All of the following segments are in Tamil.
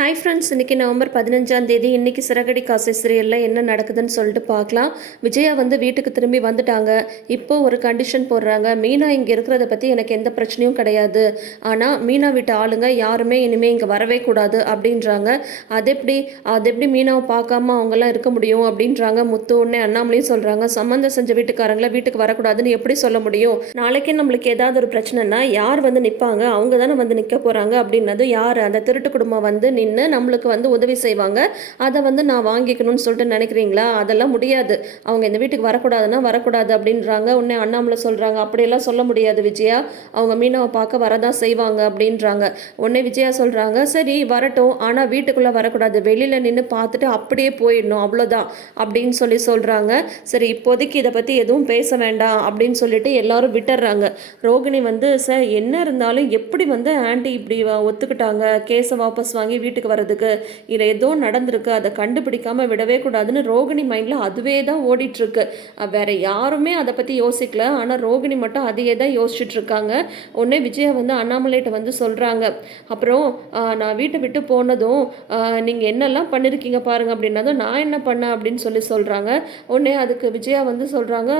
ஹாய் ஃப்ரெண்ட்ஸ் இன்றைக்கி நவம்பர் பதினஞ்சாம் தேதி இன்றைக்கி சிறகடி காசை சீரியலில் என்ன நடக்குதுன்னு சொல்லிட்டு பார்க்கலாம். விஜயா வந்து வீட்டுக்கு திரும்பி வந்துட்டாங்க. இப்போ ஒரு கண்டிஷன் போடுறாங்க. மீனா இங்கே இருக்கிறத பற்றி எனக்கு எந்த பிரச்சனையும் கிடையாது. ஆனால் மீனா வீட்டு ஆளுங்க யாருமே இனிமேல் இங்கே வரவே கூடாது அப்படின்றாங்க. அது எப்படி அது எப்படி மீனாவை பார்க்காம அவங்கெல்லாம் இருக்க முடியும் அப்படின்றாங்க. முத்து உடனே அண்ணாமலையும் சொல்கிறாங்க சம்மந்தம் செஞ்ச வீட்டுக்காரங்கள வீட்டுக்கு வரக்கூடாதுன்னு எப்படி சொல்ல முடியும்? நாளைக்கே நம்மளுக்கு ஏதாவது ஒரு பிரச்சனைனா யார் வந்து நிற்பாங்க அவங்க தானே வந்து நிற்க போகிறாங்க அப்படின்னது யார்? அந்த திருட்டு குடும்பம் வந்து நின்று நம்மளுக்கு வந்து உதவி செய்வாங்க. அதை வந்து நான் வாங்கிக்கணும்னு சொல்லிட்டு நினைக்கிறீங்களா? அதெல்லாம் முடியாது. அவங்க இந்த வீட்டுக்கு வரக்கூடாதுன்னா வரக்கூடாது அப்படின்றாங்க. உடனே அண்ணாமலை சொல்கிறாங்க அப்படியெல்லாம் சொல்ல முடியாது விஜயா. அவங்க மீனவை பார்க்க வரதான் செய்வாங்க அப்படின்றாங்க. உடனே விஜயா சொல்கிறாங்க சரி வரட்டும். ஆனால் வீட்டுக்குள்ளே வரக்கூடாது. வெளியில் நின்று பார்த்துட்டு அப்படியே போயிடணும். அவ்வளோதான் அப்படின்னு சொல்லி சொல்கிறாங்க சரி இப்போதைக்கு இதை பற்றி எதுவும் பேச வேண்டாம் அப்படின்னு சொல்லிட்டு எல்லாரும் விட்டுறாங்க. ரோகிணி வந்து சார் என்ன இருந்தாலும் எப்படி வந்து ஆண்டி இப்படி ஒத்துக்கிட்டாங்க? கேஸை வாபஸ் வாங்கி வீட்டுக்கு வர்றதுக்கு இதில் ஏதோ நடந்திருக்கு அதை கண்டுபிடிக்காம விடவே கூடாதுன்னு ரோகிணி மைண்டில் அதுவே தான் ஓடிட்டுருக்கு. வேற யாருமே அதை பற்றி யோசிக்கல. ஆனால் ரோகிணி மட்டும் அதையே தான் யோசிச்சுட்டு இருக்காங்க. உடனே விஜயா வந்து அண்ணாமலைகிட்ட வந்து சொல்கிறாங்க அப்புறம் நான் வீட்டை விட்டு போனதும் நீங்கள் என்னெல்லாம் பண்ணியிருக்கீங்க பாருங்க அப்படின்னதும் நான் என்ன பண்ணேன் அப்படின்னு சொல்லி சொல்கிறாங்க உடனே அதுக்கு விஜயா வந்து சொல்கிறாங்க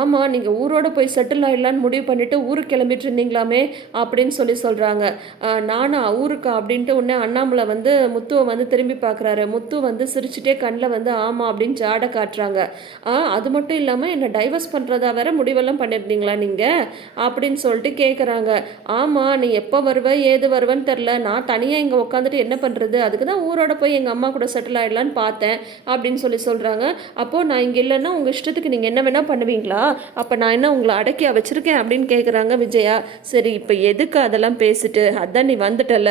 ஆமாம் நீங்கள் ஊரோட போய் செட்டில் ஆகிடலான்னு முடிவு பண்ணிட்டு ஊருக்கு கிளம்பிட்டு இருந்தீங்களாமே அப்படின்னு சொல்லி சொல்கிறாங்க நானா ஊருக்கா அப்படின்ட்டு உடனே அண்ணாமலை வந்து முத்துவை வந்து திரும்பி பார்க்குறாரு. முத்து வந்து சிரிச்சுட்டே கண்ணில் வந்து ஆமாம் அப்படின்னு ஜாட காட்டுறாங்க. ஆ அது மட்டும் இல்லாமல் என்னை டைவர்ஸ் பண்ணுறதா வேற முடிவெல்லாம் பண்ணியிருந்தீங்களா நீங்கள் அப்படின்னு சொல்லிட்டு கேட்குறாங்க ஆமாம் நீ எப்போ வருவ ஏது வருவேன்னு தெரில நான் தனியாக இங்கே உட்காந்துட்டு என்ன பண்ணுறது அதுக்கு தான் ஊரோட போய் எங்கள் அம்மா கூட செட்டில் ஆகிடலான்னு பார்த்தேன் அப்படின்னு சொல்லி சொல்கிறாங்க அப்போது நான் இங்கே இல்லைன்னா உங்கள் இஷ்டத்துக்கு நீங்கள் என்ன வேணால் பண்ணுவீங்களா? அப்போ நான் என்ன உங்களை அடக்கியா வச்சுருக்கேன்? அப்படின்னு கேட்குறாங்க விஜயா. சரி இப்போ எதுக்கு அதெல்லாம் பேசிட்டு? அதான் நீ வந்துட்டல.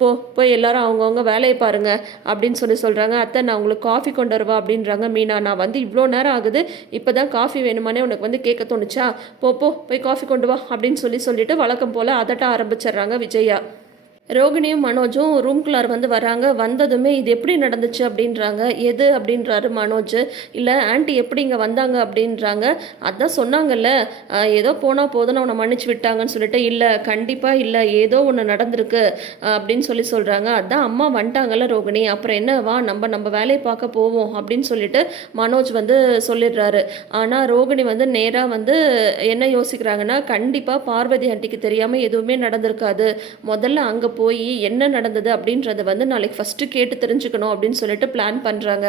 போ போய் எல்லாரும் அவங்கவுங்க வேலையை பாருங்க அப்படின்னு சொல்லி சொல்கிறாங்க அத்தை நான் உங்களுக்கு காஃபி கொண்டு வருவா அப்படின்றாங்க. மீனா நான் வந்து இவ்வளோ நேரம் ஆகுது. இப்போ தான் காஃபி வேணுமானே உனக்கு வந்து கேட்க தோணுச்சா? போ போ போய் காஃபி கொண்டு வா அப்படின்னு சொல்லி சொல்லிட்டு வழக்கம் போல் அதட்ட ஆரம்பிச்சிடுறாங்க விஜயா ரோகிணியும் மனோஜும் ரூம்குள்ளார் வந்து வராங்க வந்ததுமே இது எப்படி நடந்துச்சு அப்படின்றாங்க. எது அப்படின்றாரு மனோஜ். இல்லை ஆண்டி எப்படி இங்கே வந்தாங்க அப்படின்றாங்க. அதான் சொன்னாங்கல்ல ஏதோ போனால் போதும்னு அவனை மன்னிச்சு விட்டாங்கன்னு சொல்லிட்டு இல்லை கண்டிப்பாக இல்லை ஏதோ ஒன்று நடந்திருக்கு அப்படின்னு சொல்லி சொல்கிறாங்க அதான் அம்மா வந்துட்டாங்கல்ல ரோகிணி. அப்புறம் என்ன வா நம்ம நம்ம வேலையை பார்க்க போவோம் அப்படின்னு சொல்லிட்டு மனோஜ் வந்து சொல்லிடுறாரு. ஆனால் ரோகிணி வந்து நேராக வந்து என்ன யோசிக்கிறாங்கன்னா கண்டிப்பாக பார்வதி ஆண்டிக்கு தெரியாமல் எதுவுமே நடந்திருக்காது. முதல்ல அங்கே போய் என்ன நடந்தது அப்படின்றத வந்து நாளைக்கு ஃபஸ்ட்டு கேட்டு தெரிஞ்சுக்கணும் அப்படின்னு சொல்லிட்டு பிளான் பண்ணுறாங்க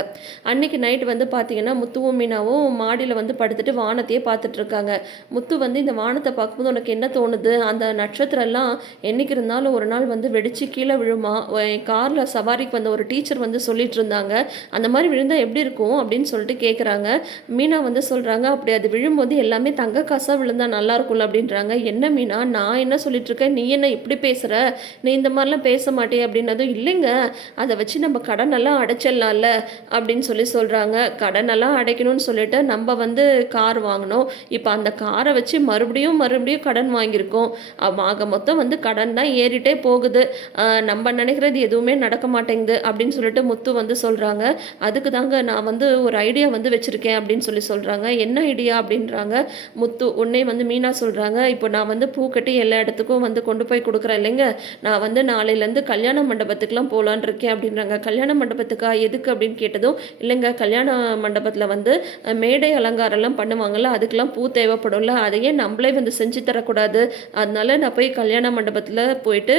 அன்னைக்கு நைட் வந்து பார்த்தீங்கன்னா முத்துவும் மீனாவும் மாடியில் வந்து படுத்துட்டு வானத்தையே பார்த்துட்டு இருக்காங்க. முத்து வந்து இந்த வானத்தை பார்க்கும்போது உனக்கு என்ன தோணுது? அந்த நட்சத்திரம்லாம் என்னைக்கு இருந்தாலும் ஒரு நாள் வந்து வெடிச்சு கீழே விழுமா? என் காரில் சவாரிக்கு வந்த ஒரு டீச்சர் வந்து சொல்லிட்டு இருந்தாங்க. அந்த மாதிரி விழுந்தால் எப்படி இருக்கும் அப்படின்னு சொல்லிட்டு கேட்குறாங்க மீனா வந்து சொல்கிறாங்க அப்படி அது விழும்போது எல்லாமே தங்க காசாக விழுந்தால் நல்லா இருக்கும்ல அப்படின்றாங்க. என்ன மீனா? நான் என்ன சொல்லிட்டு இருக்கேன்? நீ என்ன இப்படி பேசுகிற நீ இந்த மாதிரிலாம் பேச மாட்டே அப்படின்னதும் இல்லைங்க. அதை வச்சு நம்ம கடனெல்லாம் அடைச்சிடலாம்ல அப்படின்னு சொல்லி சொல்கிறாங்க கடனெல்லாம் அடைக்கணும்னு சொல்லிட்டு நம்ம வந்து கார் வாங்கினோம். இப்போ அந்த காரை வச்சு மறுபடியும் மறுபடியும் கடன் வாங்கியிருக்கோம். ஆக மொத்தம் வந்து கடன் தான் ஏறிட்டே போகுது. நம்ம நினைக்கிறது எதுவுமே நடக்க மாட்டேங்குது அப்படின்னு சொல்லிட்டு முத்து வந்து சொல்கிறாங்க அதுக்கு தாங்க நான் வந்து ஒரு ஐடியா வந்து வச்சுருக்கேன் அப்படின்னு சொல்லி சொல்கிறாங்க என்ன ஐடியா அப்படின்றாங்க. முத்து உன்னே வந்து மீனா சொல்கிறாங்க இப்போ நான் வந்து பூ கட்டி எல்லா இடத்துக்கும் வந்து கொண்டு போய் கொடுக்குறேன் இல்லைங்க. நான் வந்து நாளையிலேருந்து கல்யாண மண்டபத்துக்குலாம் போகலான் இருக்கேன் அப்படின்றாங்க. கல்யாண மண்டபத்துக்கா? எதுக்கு அப்படின்னு கேட்டதும் இல்லைங்க கல்யாண மண்டபத்தில் வந்து மேடை அலங்காரம்லாம் பண்ணுவாங்கல்ல அதுக்கெலாம் பூ தேவைப்படும்ல அதையே நம்மளே வந்து செஞ்சு தரக்கூடாது. அதனால நான் போய் கல்யாண மண்டபத்தில் போயிட்டு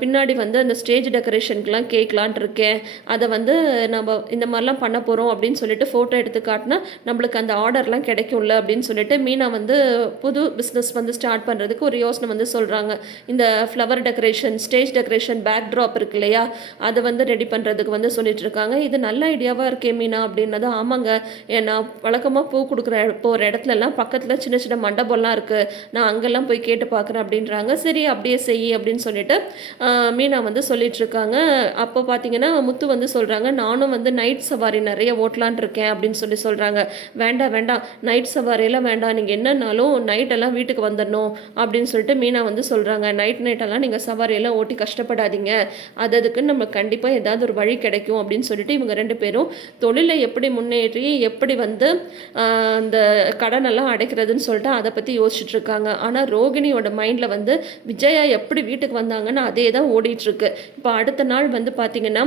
பின்னாடி வந்து அந்த ஸ்டேஜ் டெக்கரேஷனுக்குலாம் கேட்கலான் இருக்கேன். அதை வந்து நம்ம இந்த மாதிரிலாம் பண்ண போகிறோம் அப்படின்னு சொல்லிட்டு ஃபோட்டோ எடுத்து காட்டினா நம்மளுக்கு அந்த ஆர்டர்லாம் கிடைக்கும்ல அப்படின்னு சொல்லிட்டு மீனா வந்து புது பிஸ்னஸ் வந்து ஸ்டார்ட் பண்ணுறதுக்கு ஒரு யோசனை வந்து சொல்கிறாங்க இந்த flower decoration stage decoration backdrop இருக்கு இல்லையா? அதை வந்து ரெடி பண்ணுறதுக்கு வந்து சொல்லிட்டு இருக்காங்க இது நல்ல ஐடியாவாக இருக்கே மீனா அப்படின்னது ஆமாங்க. ஏன்னா வழக்கமாக பூ கொடுக்குற போகிற இடத்துலலாம் பக்கத்தில் சின்ன சின்ன மண்டபம்லாம் இருக்குது நான் அங்கெல்லாம் போய் கேட்டு பார்க்குறேன் அப்படின்றாங்க. சரி அப்படியே செய் அப்படின்னு சொல்லிட்டு மீனா வந்து சொல்லிட்டு இருக்காங்க அப்போ பார்த்தீங்கன்னா முத்து வந்து சொல்கிறாங்க நானும் வந்து நைட் சவாரி நிறைய ஓட்டலான் இருக்கேன் அப்படின்னு சொல்லி சொல்கிறாங்க வேண்டாம் வேண்டாம். நைட் சவாரியெல்லாம் வேண்டாம். நீங்கள் என்னன்னாலும் நைட்டெல்லாம் வீட்டுக்கு வந்துடணும் அப்படின்னு சொல்லிட்டு மீனா வந்து சொல்கிறாங்க நைட் நைட்டெல்லாம் நீங்கள் சவாரியெல்லாம் ஓட்டி கஷ்டப்படாதீங்க. அது அதுக்குன்னு நம்ம கண்டிப்பாக ஏதாவது ஒரு வழி கிடைக்கும் அப்படின்னு சொல்லிட்டு இவங்க ரெண்டு பேரும் தொழிலை எப்படி முன்னேறி எப்படி வந்து அந்த கடனெல்லாம் அடைக்கிறதுன்னு சொல்லிட்டு அதை பற்றி யோசிச்சுட்டு இருக்காங்க. ஆனால் ரோகிணியோட மைண்டில் வந்து விஜயா எப்படி வீட்டுக்கு வந்தாங்கன்னு அதே தான் ஓடிட்டுருக்கு இப்போ அடுத்த நாள் வந்து பார்த்தீங்கன்னா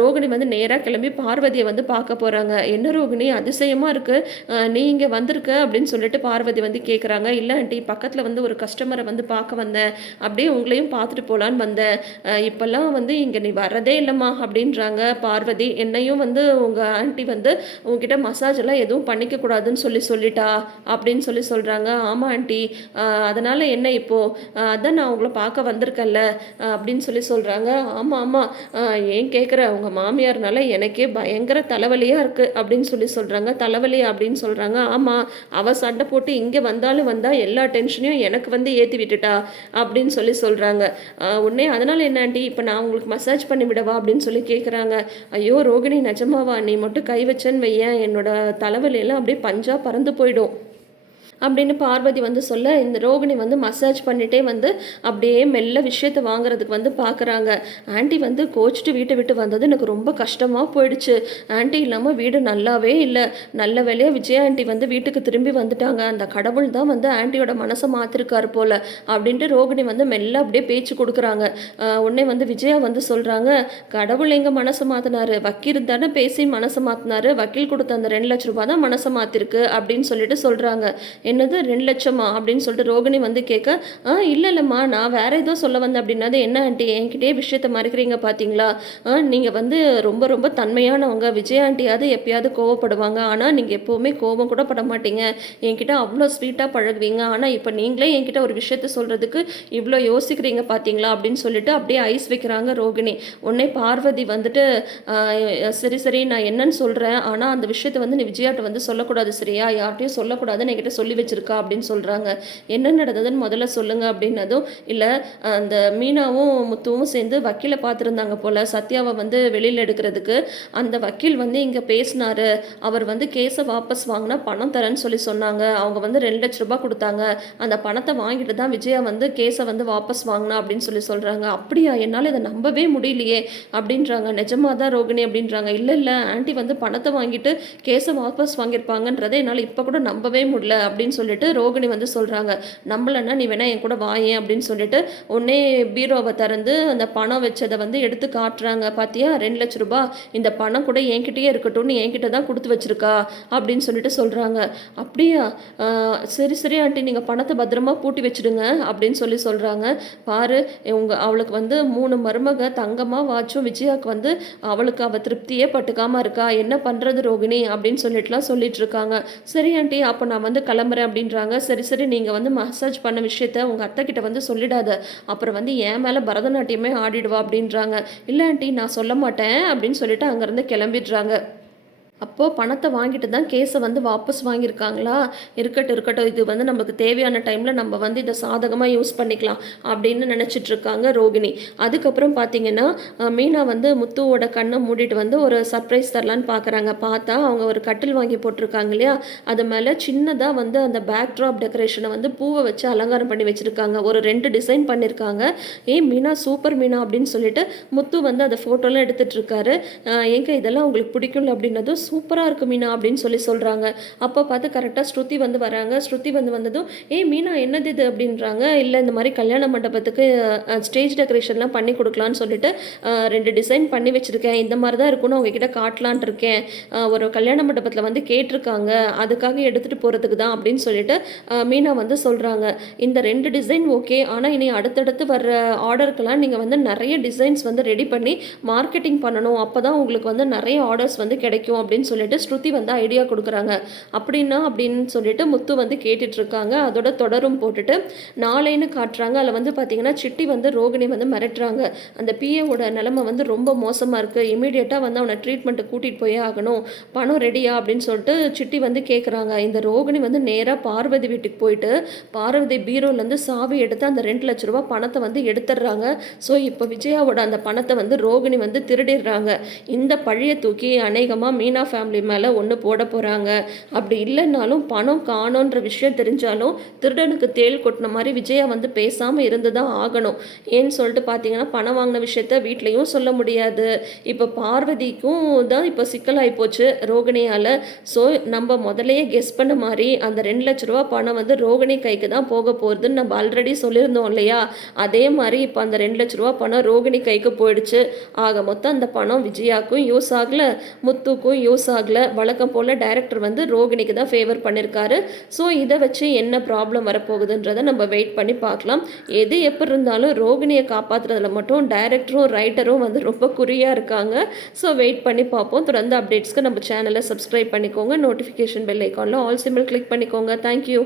ரோகிணி வந்து நேராக கிளம்பி பார்வதியை வந்து பார்க்க போகிறாங்க என்ன ரோகிணி? அதிசயமாக இருக்குது நீ இங்கே வந்திருக்க அப்படின்னு சொல்லிட்டு பார்வதி வந்து கேட்குறாங்க இல்லை ஆண்டி பக்கத்தில் வந்து ஒரு கஸ்டமரை வந்து பார்க்க வந்தேன். அப்படியே உங்களையும் பார்த்துட்டு போகலாம் போகலான்னு வந்தேன் இப்போல்லாம் வந்து இங்கே நீ வரதே இல்லைம்மா அப்படின்றாங்க. பார்வதி என்னையும் வந்து உங்கள் ஆண்டி வந்து உங்ககிட்ட மசாஜ் எல்லாம் எதுவும் பண்ணிக்க கூடாதுன்னு சொல்லி சொல்லிட்டா அப்படின்னு சொல்லி சொல்கிறாங்க ஆமாம் ஆண்டி. அதனால் என்ன இப்போது அதான் நான் உங்களை பார்க்க வந்திருக்கேன்ல அப்படின்னு சொல்லி சொல்கிறாங்க ஆமாம் ஆமாம் ஏன் கேட்குற உங்கள் மாமியார்னால எனக்கே பயங்கர தலைவலியாக இருக்குது அப்படின்னு சொல்லி சொல்கிறாங்க தலைவலி அப்படின்னு சொல்கிறாங்க ஆமாம் அவள் சண்டை போட்டு இங்கே வந்தாலும் வந்தால் எல்லா டென்ஷனையும் எனக்கு வந்து ஏற்றி விட்டுட்டா அப்படின்னு சொல்லி சொல்கிறாங்க உடனே அதனால் என்னாண்டி இப்போ நான் உங்களுக்கு மசாஜ் பண்ணி விடவா அப்படின்னு சொல்லி கேட்குறாங்க ஐயோ ரோகிணி நிஜமாவா? நீ மட்டும் கை வச்சேன்னு வையேன். என்னோட தலைவலியெல்லாம் அப்படியே பஞ்சாக பறந்து போயிடும். அப்படின்னு பார்வதி வந்து சொல்ல இந்த ரோகிணி வந்து மசாஜ் பண்ணிட்டே வந்து அப்படியே மெல்ல விஷயத்தை வாங்குறதுக்கு வந்து பார்க்குறாங்க ஆண்டி வந்து கோச்சிட்டு வீட்டை விட்டு வந்தது எனக்கு ரொம்ப கஷ்டமாக போயிடுச்சு. ஆண்டி இல்லாமல் வீடு நல்லாவே இல்லை. நல்ல வேலையாக விஜயா ஆண்டி வந்து வீட்டுக்கு திரும்பி வந்துட்டாங்க. அந்த கடவுள் தான் வந்து ஆண்டியோட மனசை மாற்றிருக்காரு போல் அப்படின்ட்டு ரோகிணி வந்து மெல்ல அப்படியே பேச்சு கொடுக்குறாங்க. உடனே வந்து விஜயா வந்து சொல்கிறாங்க கடவுள் எங்கள் மனசை மாற்றினாரு வக்கீல் தானே பேசி மனசை மாற்றினாரு வக்கீல் கொடுத்த அந்த ரெண்டு லட்ச ரூபாய் தான் மனசை மாற்றிருக்கு அப்படின்னு சொல்லிட்டு சொல்கிறாங்க என்னது ரெண்டு லட்சமா அப்படின்னு சொல்லிட்டு ரோகிணி வந்து கேட்க ஆ இல்லை இல்லைம்மா நான் வேற ஏதோ சொல்ல வந்தேன் அப்படின்னாது என்ன ஆண்டி என்கிட்டயே விஷயத்த மறைக்கிறீங்க பார்த்தீங்களா ஆ நீங்கள் வந்து ரொம்ப ரொம்ப தன்மையானவங்க விஜய் ஆண்டியாவது எப்பயாவது கோவப்படுவாங்க. ஆனால் நீங்கள் எப்போவுமே கோவம் கூட பட மாட்டீங்க. என்கிட்ட அவ்வளோ ஸ்வீட்டாக பழகுவீங்க. ஆனால் இப்போ நீங்களே என்கிட்ட ஒரு விஷயத்த சொல்கிறதுக்கு இவ்வளோ யோசிக்கிறீங்க பார்த்தீங்களா அப்படின்னு சொல்லிட்டு அப்படியே ஐஸ் வைக்கிறாங்க ரோகிணி. உடனே பார்வதி வந்துட்டு சரி சரி நான் என்னன்னு சொல்கிறேன் ஆனால் அந்த விஷயத்தை வந்து நீ விஜயாட்ட வந்து சொல்லக்கூடாது சரியா? யார்கிட்டையும் சொல்லக்கூடாதுன்னு என்கிட்ட சொல்லி வச்சிருக்கா அப்படின்னு சொல்கிறாங்க என்ன நடந்ததுன்னு முதல்ல சொல்லுங்கள் அப்படின்னதும் இல்லை அந்த மீனாவும் முத்துவும் சேர்ந்து வக்கீலை பார்த்துருந்தாங்க போல். சத்யாவை வந்து வெளியில் எடுக்கிறதுக்கு அந்த வக்கீல் வந்து இங்கே பேசினாரு. அவர் வந்து கேஸை வாபஸ் வாங்கினா பணம் தரேன்னு சொல்லி சொன்னாங்க. அவங்க வந்து ரெண்டு லட்ச ரூபாய் கொடுத்தாங்க. அந்த பணத்தை வாங்கிட்டு தான் விஜயா வந்து கேஸை வந்து வாபஸ் வாங்கினா அப்படின்னு சொல்லி சொல்கிறாங்க அப்படியா? என்னால் இதை நம்பவே முடியலையே அப்படின்றாங்க. நிஜமாக தான் ரோகிணி அப்படின்றாங்க. இல்லை இல்லை ஆண்டி வந்து பணத்தை வாங்கிட்டு கேஸை வாபஸ் வாங்கியிருப்பாங்கன்றதை என்னால் இப்போ கூட நம்பவே முடியல அப்படின்னு சொல்லிட்டு ரோகிணி வந்து சொல்கிறாங்க நம்மளன்னா நீ வேணா என் கூட வாயே அப்படின்னு சொல்லிட்டு உடனே பீரோவை திறந்து அந்த பணம் வச்சதை வந்து எடுத்து காட்டுறாங்க. பார்த்தியா ரெண்டு லட்ச ரூபாய் இந்த பணம் கூட என்கிட்டயே இருக்கட்டும்னு என்கிட்ட தான் கொடுத்து வச்சிருக்கா அப்படின்னு சொல்லிட்டு சொல்கிறாங்க அப்படியா? சரி சரி ஆண்டி. நீங்கள் பணத்தை பத்திரமா பூட்டி வச்சிடுங்க அப்படின்னு சொல்லி சொல்கிறாங்க பாரு உங்க அவளுக்கு வந்து மூணு மருமக தங்கமாக வாச்சும் விஜயாவுக்கு வந்து அவளுக்கு அவள் திருப்தியே பட்டுக்காம இருக்கா? என்ன பண்ணுறது ரோகிணி? அப்படின்னு சொல்லிட்டுலாம் சொல்லிட்டு இருக்காங்க. சரி ஆண்டி அப்போ நான் வந்து கிளம்புறேன். அப்படின்றாங்க. சரி சரி நீங்கள் வந்து மசாஜ் பண்ண விஷயத்த உங்கள் அத்தை கிட்ட வந்து சொல்லிடாத. அப்புறம் வந்து என் மேலே பரதநாட்டியமே ஆடிடுவா அப்படின்றாங்க. இல்லை ஆண்டி நான் சொல்ல மாட்டேன் அப்படின்னு சொல்லிட்டு அங்கேருந்து கிளம்பிடுறாங்க. அப்போது பணத்தை வாங்கிட்டு தான் கேஸை வந்து வாபஸ் வாங்கியிருக்காங்களா? இருக்கட்டும் இருக்கட்டும். இது வந்து நமக்கு தேவையான டைமில் நம்ம வந்து இதை சாதகமாக யூஸ் பண்ணிக்கலாம் அப்படின்னு நினச்சிட்ருக்காங்க ரோகிணி. அதுக்கப்புறம் பார்த்தீங்கன்னா மீனா வந்து முத்துவோட கண்ணை மூடிட்டு வந்து ஒரு சர்ப்ரைஸ் தரலான்னு பார்க்குறாங்க பார்த்தா அவங்க ஒரு கட்டில் வாங்கி போட்டிருக்காங்க இல்லையா? அது மேலே சின்னதாக வந்து அந்த பேக் ட்ராப் டெக்கரேஷனை வந்து பூவை வச்சு அலங்காரம் பண்ணி வச்சுருக்காங்க. ஒரு ரெண்டு டிசைன் பண்ணியிருக்காங்க ஏ மீனா சூப்பர் மீனா அப்படின்னு சொல்லிட்டு முத்து வந்து அந்த ஃபோட்டோலாம் எடுத்துகிட்ருக்காரு எங்கே ஏங்க இதெல்லாம் உங்களுக்கு பிடிக்கும்ல அப்படின்னதும் சூப்பராக இருக்குது மீனா அப்படின்னு சொல்லி சொல்கிறாங்க அப்போ பார்த்து கரெக்டாக ஸ்ருதி வந்து வராங்க. ஸ்ருதி வந்து வந்ததும் ஏ மீனா என்னது இது? அப்படின்றாங்க. இல்லை இந்த மாதிரி கல்யாண மண்டபத்துக்கு ஸ்டேஜ் டெக்கரேஷன்லாம் பண்ணி கொடுக்கலான்னு சொல்லிட்டு ரெண்டு டிசைன் பண்ணி வச்சுருக்கேன். இந்த மாதிரி தான் இருக்கும்னு உங்ககிட்ட காட்டலான் இருக்கேன். ஒரு கல்யாண மண்டபத்தில் வந்து கேட்டிருக்காங்க. அதுக்காக எடுத்துகிட்டு போகிறதுக்கு தான் அப்படின்னு சொல்லிட்டு மீனா வந்து சொல்கிறாங்க இந்த ரெண்டு டிசைன் ஓகே ஆனால் இனி அடுத்தடுத்து வர்ற ஆர்டருக்கெல்லாம் நீங்கள் வந்து நிறைய டிசைன்ஸ் வந்து ரெடி பண்ணி மார்க்கெட்டிங் பண்ணணும். அப்போ தான் உங்களுக்கு வந்து நிறைய ஆர்டர்ஸ் வந்து கிடைக்கும் அப்படின்னு அப்படின்னு சொல்லிட்டு ஸ்ருதி வந்து ஐடியா கொடுக்குறாங்க. அப்படின்னா அப்படின்னு சொல்லிட்டு முத்து வந்து கேட்டுட்ருக்காங்க. அதோட தொடரும் போட்டுட்டு நாளைன்னு காட்டுறாங்க. அதில் வந்து பார்த்தீங்கன்னா சிட்டி வந்து ரோகிணி வந்து மிரட்டுறாங்க. அந்த பிஏவோட நிலைமை வந்து ரொம்ப மோசமாக இருக்குது இமீடியட்டாக வந்து அவனை ட்ரீட்மெண்ட்டு கூட்டிகிட்டு போயே ஆகணும். பணம் ரெடியா அப்படின்னு சொல்லிட்டு சிட்டி வந்து கேட்குறாங்க இந்த ரோகிணி வந்து நேராக பார்வதி வீட்டுக்கு போயிட்டு பார்வதி பீரோலேருந்து சாவி எடுத்து அந்த ரெண்டு லட்ச ரூபா பணத்தை வந்து எடுத்துடுறாங்க. ஸோ இப்போ விஜயாவோட அந்த பணத்தை வந்து ரோகிணி வந்து திருடிடுறாங்க. இந்த பழியை தூக்கி அநேகமாக மீனா ஃபேமிலி மேலே ஒன்று போட போகிறாங்க அப்படி இல்லைன்னாலும் பணம் காணோன்ற விஷயம் தெரிஞ்சாலும் திருடனுக்கு தேள் கொட்டின மாதிரி விஜயா வந்து பேசாமல் இருந்து தான் ஆகணும். ஏன்னு சொல்லிட்டு பார்த்தீங்கன்னா பணம் வாங்கின விஷயத்த வீட்லேயும் சொல்ல முடியாது. இப்போ பார்வதிக்கும் தான் இப்போ சிக்கலாகி போச்சு ரோகிணியால். ஸோ நம்ம முதலையே கெஸ் பண்ண மாதிரி அந்த ரெண்டு லட்ச ரூபா பணம் வந்து ரோகிணி கைக்கு தான் போக போகுதுன்னு நம்ம ஆல்ரெடி சொல்லியிருந்தோம் இல்லையா? அதே மாதிரி இப்போ அந்த ரெண்டு லட்ச ரூபா பணம் ரோகிணி கைக்கு போயிடுச்சு. ஆக மொத்தம் அந்த பணம் விஜயாக்கும் யூஸ் ஆகல முத்துக்கும் யூஸ் ஆகல வழக்கம் போல் டைரக்டர் வந்து ரோகிணிக்கு தான் ஃபேவர் பண்ணியிருக்காரு ஸோ இதை வச்சு என்ன ப்ராப்ளம் வரப்போகுதுன்றதை நம்ம வெயிட் பண்ணி பார்க்கலாம். எது எப்படி இருந்தாலும் ரோகிணியை காப்பாற்றுறதுல மட்டும் டைரக்டரும் ரைட்டரும் வந்து ரொம்ப குறியாக இருக்காங்க. ஸோ வெயிட் பண்ணி பார்ப்போம். தொடர்ந்து அப்டேட்ஸ்க்கு நம்ம சேனலை சப்ஸ்கிரைப் பண்ணிக்கோங்க. நோட்டிஃபிகேஷன் பெல் ஐக்கானில் ஆல் சிம்பிள் கிளிக் பண்ணிக்கோங்க. Thank you